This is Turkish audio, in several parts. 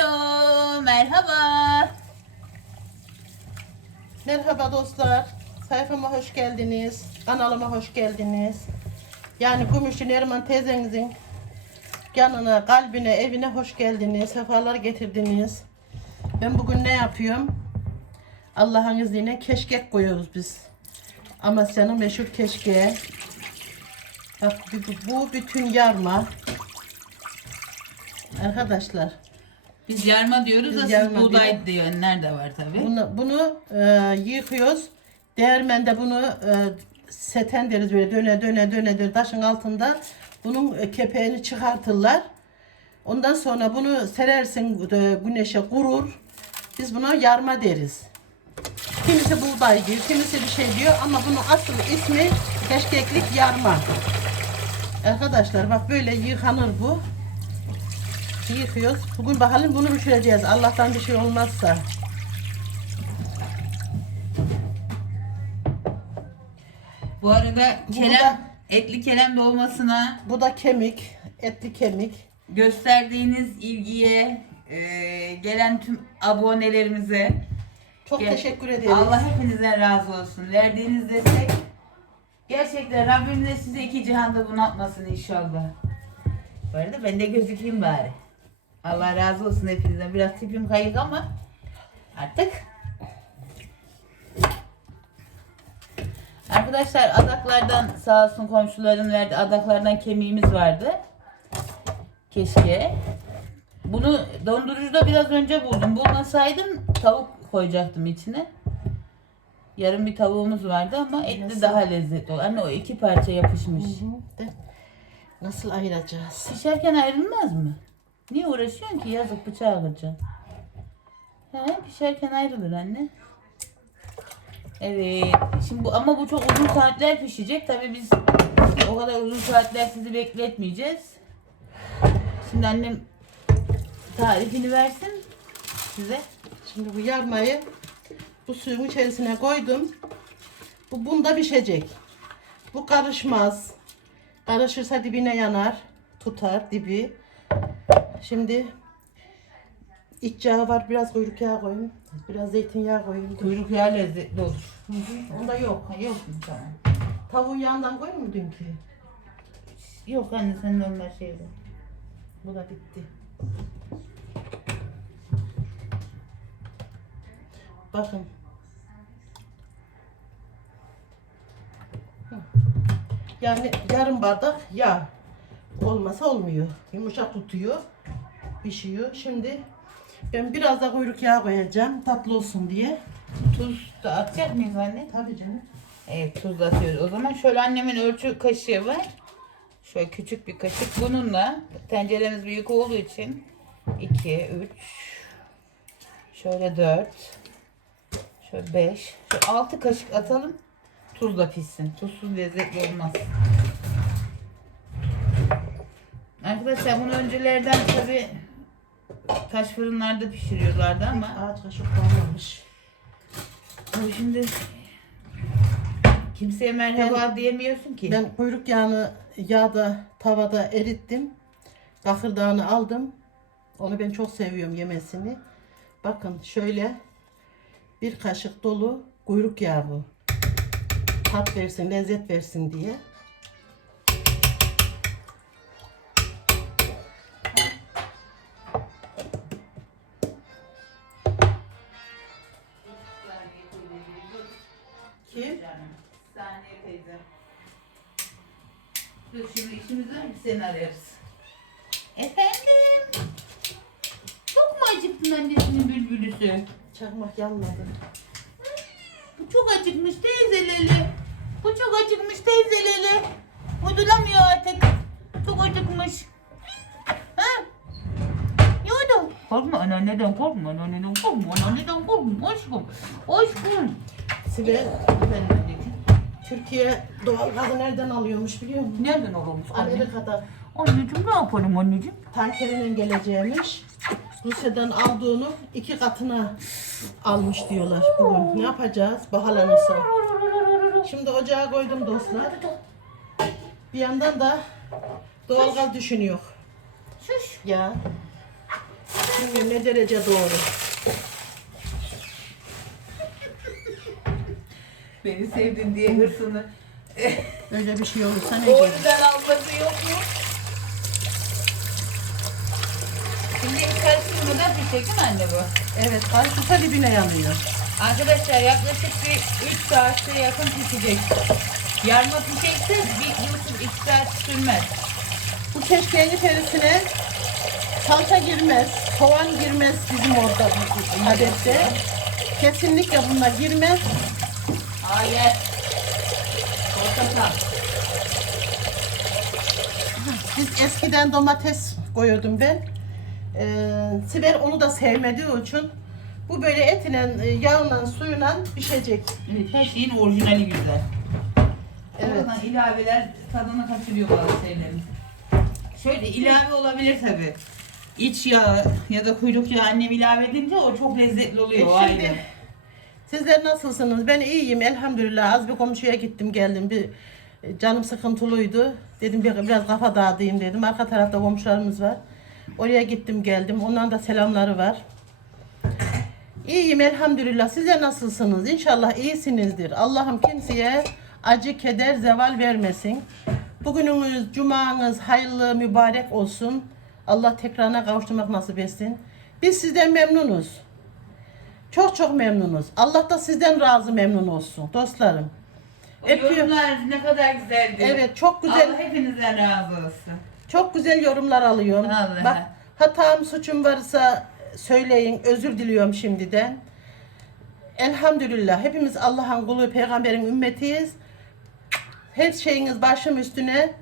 Alo, merhaba. Merhaba dostlar. Sayfama hoş geldiniz. Kanalıma hoş geldiniz. Yani Gümüşlü Neriman teyzenizin yanına, kalbine, evine hoş geldiniz. Sefalar getirdiniz. Ben bugün ne yapıyorum? Allah'ın izniyle keşkek koyuyoruz biz. Amasya'nın meşhur keşkeği. Bak bu bütün yarma. Arkadaşlar Biz yarma diyoruz Biz da siz yarma buğday diyenler de var tabi. Bunu, bunu e, yıkıyoruz. Değirmende bunu e, seten deriz böyle döne döne döne döne taşın altında. Bunun e, kepeğini çıkartırlar. Ondan sonra bunu serersin e, güneşe kurur. Biz buna yarma deriz. Kimisi buğday diyor, kimisi bir şey diyor ama bunun asıl ismi keşkeklik yarma. Arkadaşlar bak böyle yıkanır bu. Yıkıyoruz. Bugün bakalım bunu pişireceğiz. Allah'tan bir şey olmazsa. Bu arada kelem, da- etli kelem dolmasına Bu da kemik, etli kemik. gösterdiğiniz ilgiye, e, gelen tüm abonelerimize Çok Gel- teşekkür ederiz. Allah hepinizden razı olsun. Verdiğiniz destek gerçekten Rabbim de size iki cihanda bunaltmasın inşallah. Bu arada ben de gözükeyim bari. Allah razı olsun hepinizden. Biraz tipim kayık ama artık Arkadaşlar adaklardan sağ olsun komşuların verdiği adaklardan kemiğimiz vardı. Keşke. Bunu dondurucuda biraz önce buldum. Bulmasaydım tavuk koyacaktım içine. Yarım bir tavuğumuz vardı ama etli Nasıl? daha lezzetli olur. Anne o iki parça yapışmış. Hı hı. De, Nasıl ayıracağız? Pişerken ayrılmaz mı? Niye uğraşıyorsun ki? Yazık bıçağı kıracaksın. He, pişerken ayrılır anne. Evet. Şimdi bu ama bu çok uzun saatler pişecek. Tabii biz o kadar uzun saatler sizi bekletmeyeceğiz. Şimdi annem tarifini versin size. Şimdi bu yarmayı bu suyun içerisine koydum. Bu bunda pişecek. Bu karışmaz. Karışırsa dibine yanar. Tutar dibi. Şimdi iç yağı var. Biraz kuyruk yağı koyayım. Biraz zeytinyağı koyayım. Kuyruk yağı lezzetli olur. Hı hı. Onda yok. Ha, yok mu? Tamam. Tavuğun yağından koyayım mı dünkü? Yok anne sen normal şeyde. Bu da bitti. Bakın. Yani yarım bardak yağ olmasa olmuyor. Yumuşak tutuyor. Pişiyor. Şimdi ben biraz da kuyruk yağı koyacağım tatlı olsun diye. Tuz da atacak mıyız anne? Tabii canım. Evet tuz da atıyoruz. O zaman şöyle annemin ölçü kaşığı var. Şöyle küçük bir kaşık. Bununla tenceremiz büyük olduğu için 2, 3, şöyle 4, şöyle 5, şöyle 6 kaşık atalım. Tuz da pişsin. Tuzsuz lezzetli olmaz. Arkadaşlar bunu öncelerden tabi taş fırınlarda pişiriyorlardı ama Ağaç kaşık kalmamış. tabii şimdi kimseye merhaba diyemiyorsun ki. Ben kuyruk yağını yağda tavada erittim. Bakırdağını aldım. Onu ben çok seviyorum yemesini. Bakın şöyle bir kaşık dolu kuyruk yağı bu. Tat versin, lezzet versin diye. Seni ararız. Efendim? Çok mu acıktın annesinin bülbülüsü? Çakmak yanmadı. Bu çok acıkmış teyzeleri. Bu çok acıkmış teyzeleri. Uydulamıyor artık. Çok acıkmış. Ha? Yudum. Korkma anneanneden korkma anneanneden korkma anneanneden korkma aşkım. Aşkım. Sibel, dedim. Türkiye doğal gazı nereden alıyormuş biliyor musun? Nereden olmuş anne? Amerika'da Anneciğim ne yapalım anneciğim? tankerine geleceğimiş. Rusya'dan aldığını iki katına almış diyorlar bugün. Ne yapacağız? Bahalanırsa. Şimdi ocağa koydum dostlar. Bir yandan da doğalgaz düşünüyor. Şuş. Ya Bilmiyorum ne derece doğru. Beni sevdin diye hırsını Öyle bir şey olursa ne o yüzden alması yok mu? Şimdi karıştırmadan pişecek değil mi anne bu? Evet karışırsa dibine yanıyor. Arkadaşlar yaklaşık bir 3 saate yakın pişecek. Yarma pişecekse bir yılsız 2 saat sürmez. Bu keşkeğin içerisine salça girmez, soğan girmez bizim orada adette. Kesinlikle bunlar girmez. Hayır. Portakal. Biz eskiden domates koyuyordum ben. Ee, Sibel onu da sevmediği için bu böyle etine, e, yağla, suyla pişecek. Evet, her şeyin orijinali güzel. Evet. Evet. ilaveler tadını kaçırıyor bazı şeylerin. Şöyle ilave olabilir tabi. İç yağ ya da kuyruk yağı annem ilave edince o çok lezzetli oluyor. E şimdi-. Sizler nasılsınız? Ben iyiyim elhamdülillah. Az bir komşuya gittim geldim. Bir e, canım sıkıntılıydı. Dedim bir, biraz kafa dağıtayım dedim. Arka tarafta komşularımız var. Oraya gittim geldim. Onların da selamları var. İyiyim elhamdülillah. Sizler nasılsınız? İnşallah iyisinizdir. Allah'ım kimseye acı, keder, zeval vermesin. Bugününüz, cumanız hayırlı, mübarek olsun. Allah tekrarına kavuşturmak nasip etsin. Biz sizden memnunuz. Çok çok memnunuz. Allah da sizden razı memnun olsun dostlarım. O Öpüyorum. yorumlar ne kadar güzeldi. Evet çok güzel Allah hepinizden razı olsun. çok güzel yorumlar alıyorum. Allah. Bak hatam suçum varsa söyleyin. Özür diliyorum şimdiden. Elhamdülillah hepimiz Allah'ın kulu, peygamberin ümmetiyiz. Her şeyiniz başım üstüne.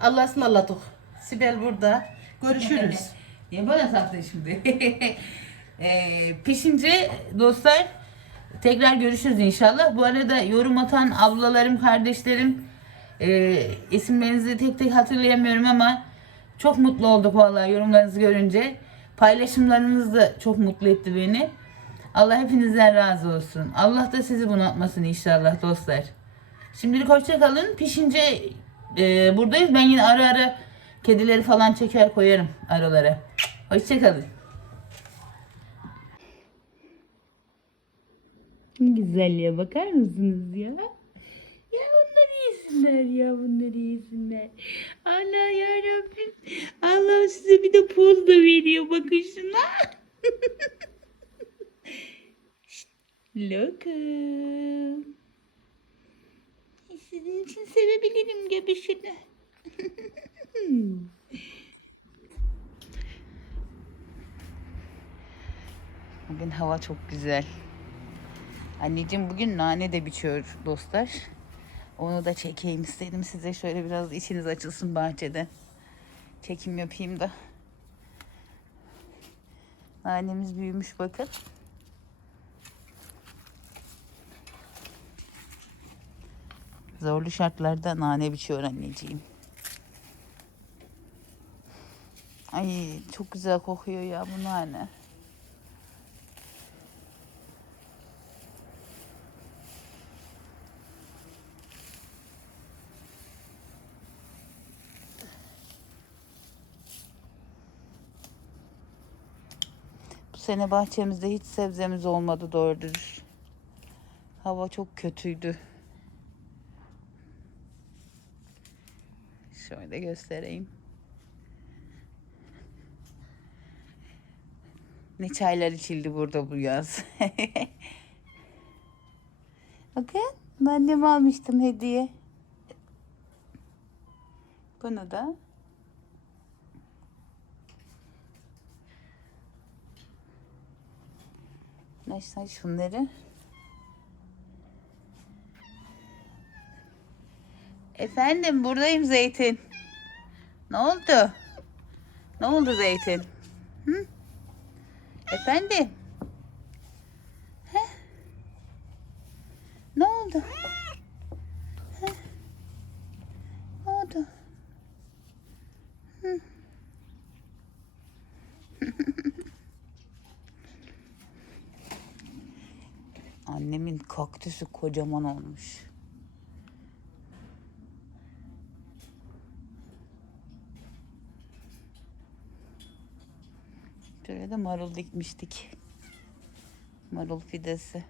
Allah'a ısmarladık. Sibel burada. Görüşürüz. Niye bana sattın şimdi? Eee pişince dostlar tekrar görüşürüz inşallah. Bu arada yorum atan ablalarım, kardeşlerim eee, isimlerinizi tek tek hatırlayamıyorum ama çok mutlu olduk vallahi yorumlarınızı görünce. Paylaşımlarınız da çok mutlu etti beni. Allah hepinizden razı olsun. Allah da sizi bunaltmasın inşallah dostlar. Şimdilik hoşça kalın. Pişince eee, buradayız. Ben yine ara ara kedileri falan çeker koyarım aralara. Hoşça kalın. Güzelliğe bakar mısınız ya? Ya bunlar iyisinler ya bunlar iyisinler. Allah ya Rabbim. Allah size bir de poz da veriyor bakın şuna. Lokum. Sizin için sevebilirim göbüşünü. Bugün hava çok güzel. Anneciğim bugün nane de biçiyor dostlar. Onu da çekeyim istedim size. Şöyle biraz içiniz açılsın bahçede. Çekim yapayım da. Nanemiz büyümüş bakın. Zorlu şartlarda nane biçiyor anneciğim. Ay çok güzel kokuyor ya bu nane. Sene bahçemizde hiç sebzemiz olmadı doğru dürüst. Hava çok kötüydü. Şöyle göstereyim. Ne çaylar içildi burada bu yaz. Bakın bunu anneme almıştım hediye. Bunu da Arkadaşlar şunları Efendim buradayım Zeytin. Ne oldu? Ne oldu Zeytin? Hı? Efendim? Heh? Ne oldu? Heh? Ne oldu? Hı? Annemin kaktüsü kocaman olmuş. Şuraya da marul dikmiştik. Marul fidesi.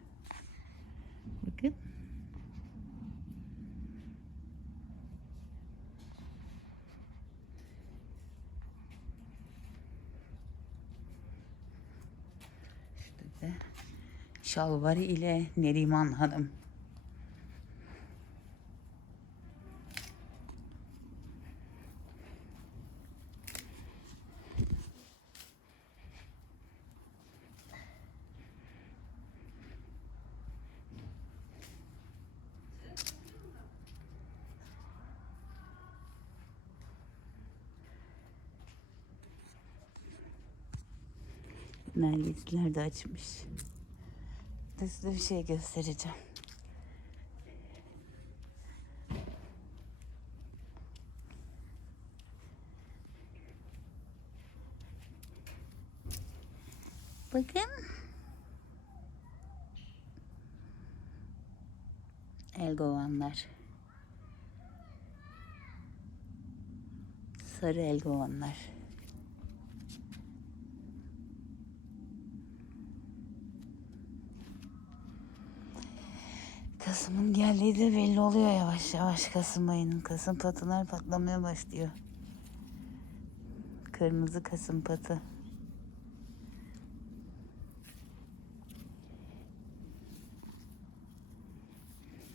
Bakın. İşte şalvarı ile Neriman Hanım. Nergisler de açmış. De Size bir şey göstereceğim. Bakın. Elgovanlar. Sarı elgovanlar. Kasım'ın geldiği de belli oluyor yavaş yavaş Kasım ayının. Kasım patılar patlamaya başlıyor. Kırmızı kasım patı.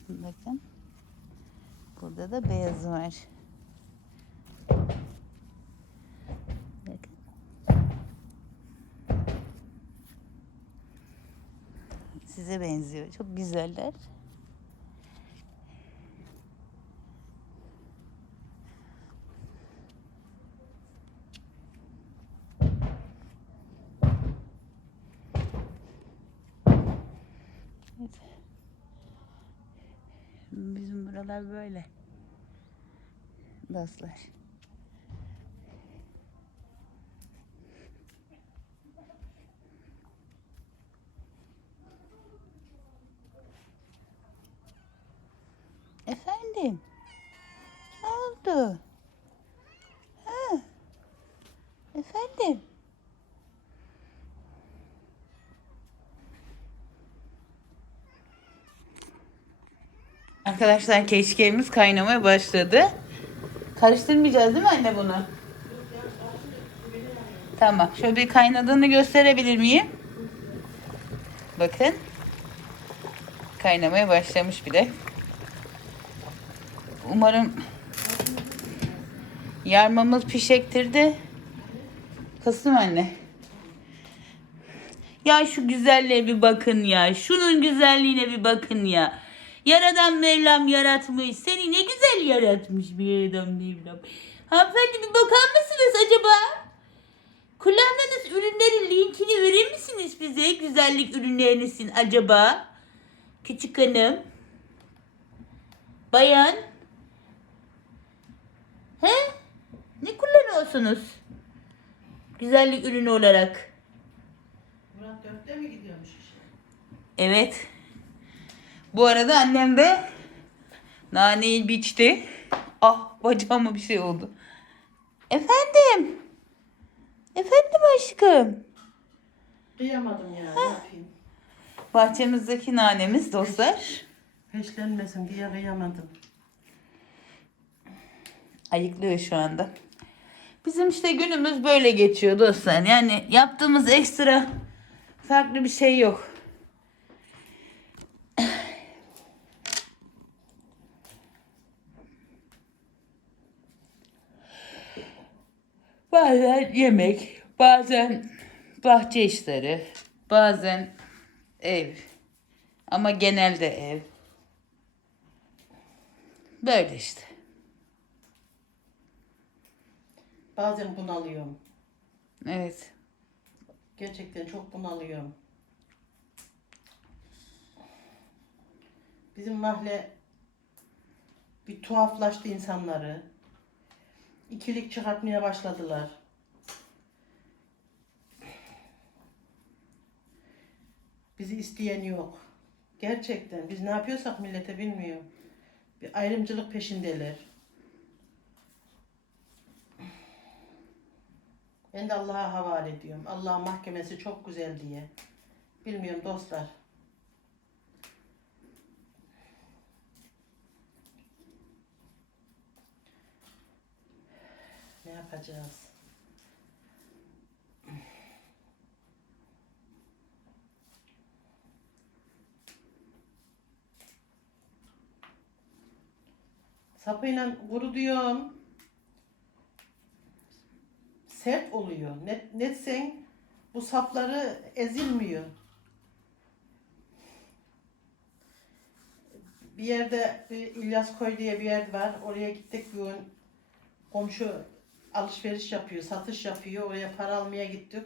Bakın. Burada da beyazı var. Size benziyor. Çok güzeller. Bizim buralar böyle. Dostlar. Efendim? Ne oldu? Ha? Efendim? Arkadaşlar keşkeğimiz kaynamaya başladı. Karıştırmayacağız değil mi anne bunu? Tamam. Şöyle bir kaynadığını gösterebilir miyim? Bakın. Kaynamaya başlamış bile. Umarım yarmamız pişektir de Kasım anne. Ya şu güzelliğe bir bakın ya. Şunun güzelliğine bir bakın ya. Yaradan Mevlam yaratmış. Seni ne güzel yaratmış bir yaradan Mevlam. Hanımefendi bir bakar mısınız acaba? Kullandığınız ürünlerin linkini verir misiniz bize? Güzellik ürünlerinizin acaba? Küçük hanım. Bayan. He? Ne kullanıyorsunuz? Güzellik ürünü olarak. Murat dörtte mi gidiyormuş işe? Evet. Bu arada annem de naneyi biçti. Ah bacağıma bir şey oldu. Efendim. Efendim aşkım. Kıyamadım ya ne yapayım. Bahçemizdeki nanemiz dostlar. Peşlenmesin diye kıyamadım. Ayıklıyor şu anda. Bizim işte günümüz böyle geçiyor dostlar. Yani yaptığımız ekstra farklı bir şey yok. Bazen yemek, bazen bahçe işleri, bazen ev. Ama genelde ev. Böyle işte. Bazen bunalıyorum. Evet. Gerçekten çok bunalıyorum. Bizim mahalle bir tuhaflaştı insanları. İkilik çıkartmaya başladılar. Bizi isteyen yok. Gerçekten biz ne yapıyorsak millete bilmiyor. Bir ayrımcılık peşindeler. Ben de Allah'a havale ediyorum. Allah'ın mahkemesi çok güzel diye. Bilmiyorum dostlar. Ne yapacağız? Sapıyla kuru diyorum. Sert oluyor. Net, netsen bu sapları ezilmiyor. Bir yerde bir İlyas Koy diye bir yer var. Oraya gittik bir gün. Komşu alışveriş yapıyor, satış yapıyor. Oraya para almaya gittik.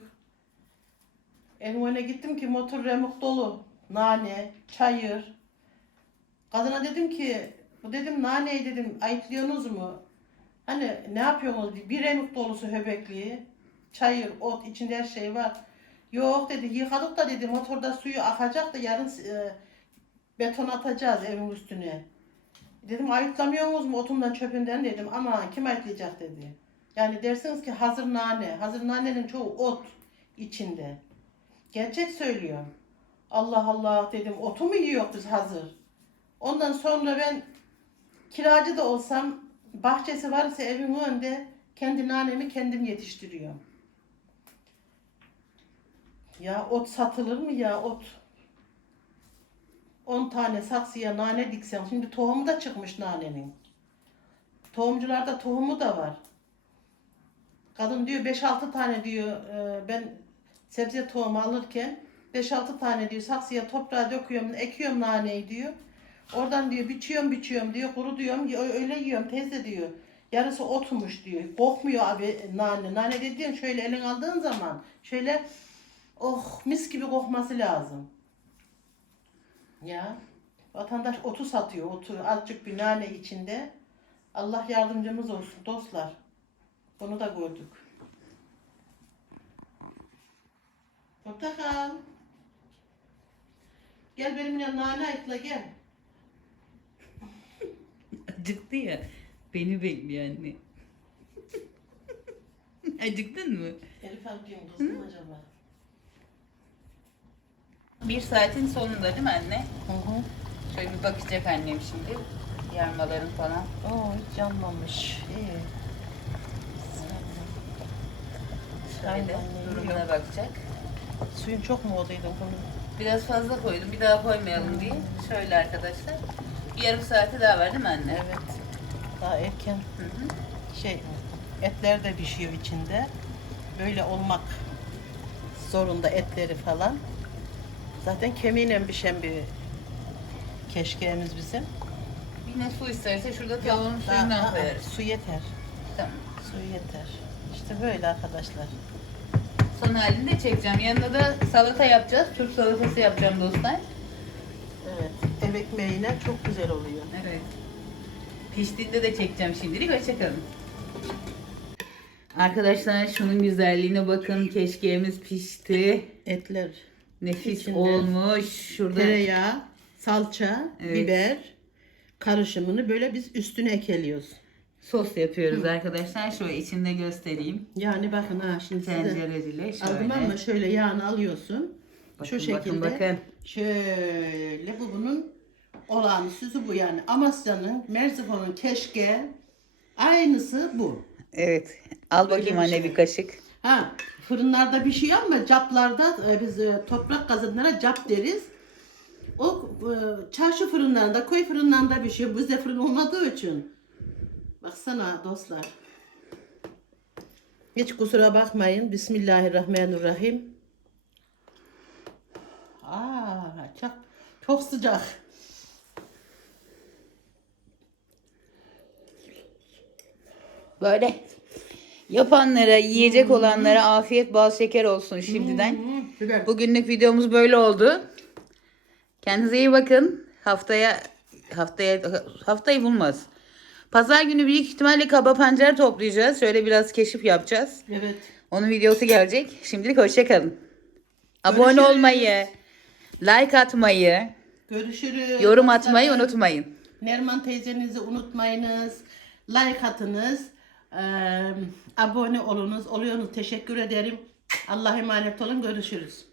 Öne gittim ki motor remuk dolu. Nane, çayır. Kadına dedim ki bu dedim naneyi dedim ayıklıyorsunuz mu? Hani ne yapıyorsunuz? Bir remuk dolusu höbekliği. Çayır, ot içinde her şey var. Yok dedi yıkadık da dedi motorda suyu akacak da yarın e, beton atacağız evin üstüne. Dedim ayıklamıyorsunuz mu otundan çöpünden dedim ama kim ayıklayacak dedi. Yani dersiniz ki hazır nane. Hazır nanenin çoğu ot içinde. Gerçek söylüyorum. Allah Allah dedim otu mu yiyor biz hazır? Ondan sonra ben kiracı da olsam bahçesi varsa evimin önünde kendi nanemi kendim yetiştiriyorum. Ya ot satılır mı ya ot? 10 tane saksıya nane diksem şimdi tohumu da çıkmış nanenin. Tohumcularda tohumu da var. Kadın diyor 5-6 tane diyor e, ben sebze tohumu alırken 5-6 tane diyor saksıya toprağa döküyorum, ekiyorum naneyi diyor. Oradan diyor biçiyorum biçiyorum diyor, kuru diyorum, "Ö- öyle yiyorum teyze diyor. Yarısı otmuş diyor. Kokmuyor abi nane. Nane dediğin şöyle elin aldığın zaman şöyle oh mis gibi kokması lazım. Ya vatandaş otu satıyor. Otu azıcık bir nane içinde. Allah yardımcımız olsun dostlar. Bunu da gördük. Portakal. Gel benimle nane ayıkla gel. Acıktı ya. Beni bekliyor anne. Acıktın mı? Elif abim kızım acaba? Bir saatin sonunda değil mi anne? Hı hı. Şöyle bir bakacak annem şimdi. Yarmaların falan. Oo hiç yanmamış. İyi. Şöyle Aynen, durumuna bakacak. Suyun çok mu olduydu bunun? Biraz fazla koydum. Bir daha koymayalım diye. Şöyle arkadaşlar. Bir yarım saati daha var değil mi anne? Evet. Daha erken. Hı hı. Şey etler de pişiyor içinde. Böyle olmak zorunda etleri falan. Zaten kemiğiyle pişen bir keşkeğimiz bizim. Yine su isterse şurada tavuğun Daha- suyundan aa, koyarız. Su yeter. Tamam. Su yeter. İşte böyle arkadaşlar. Son halini de çekeceğim. Yanında da salata yapacağız. Türk salatası yapacağım dostlar. Evet. Ev ekmeğine çok güzel oluyor. Evet. Piştiğinde de çekeceğim şimdilik. Hoşçakalın. Arkadaşlar şunun güzelliğine bakın. Keşkeğimiz pişti. Etler. Nefis İçinde olmuş. Şurada Tereyağı, salça, Evet. biber karışımını böyle biz üstüne ekeliyoruz. sos yapıyoruz arkadaşlar. Şöyle içinde göstereyim. Yani bakın ha şimdi size Tencereyle şöyle. aldım ama şöyle yağını alıyorsun. Bakın, Şu şekilde. bakın, bakın. Şöyle bu bunun olan süsü bu yani. Amasya'nın, Merzifon'un keşke aynısı bu. Evet. Al Böyle bakayım bir anne şey. bir kaşık. Ha fırınlarda bir şey ama caplarda e, biz e, toprak kazanlara cap deriz. O e, çarşı fırınlarında, koy fırınlarında bir şey. Bizde fırın olmadığı için. Baksana dostlar. Hiç kusura bakmayın. Bismillahirrahmanirrahim. Aa, çok çok sıcak. Böyle yapanlara, yiyecek olanlara afiyet bal şeker olsun şimdiden. Güzel. Bugünlük videomuz böyle oldu. Kendinize iyi bakın. Haftaya haftaya haftayı bulmaz. Pazar günü büyük ihtimalle kaba pancar toplayacağız. Şöyle biraz keşif yapacağız. Evet. Onun videosu gelecek. Şimdilik hoşçakalın. Abone Görüşürüz. olmayı, like atmayı, Görüşürüz. yorum atmayı unutmayın. Nerman teyzenizi unutmayınız. Like atınız. Abone olunuz, oluyorsunuz. Teşekkür ederim. Allah'a emanet olun. Görüşürüz.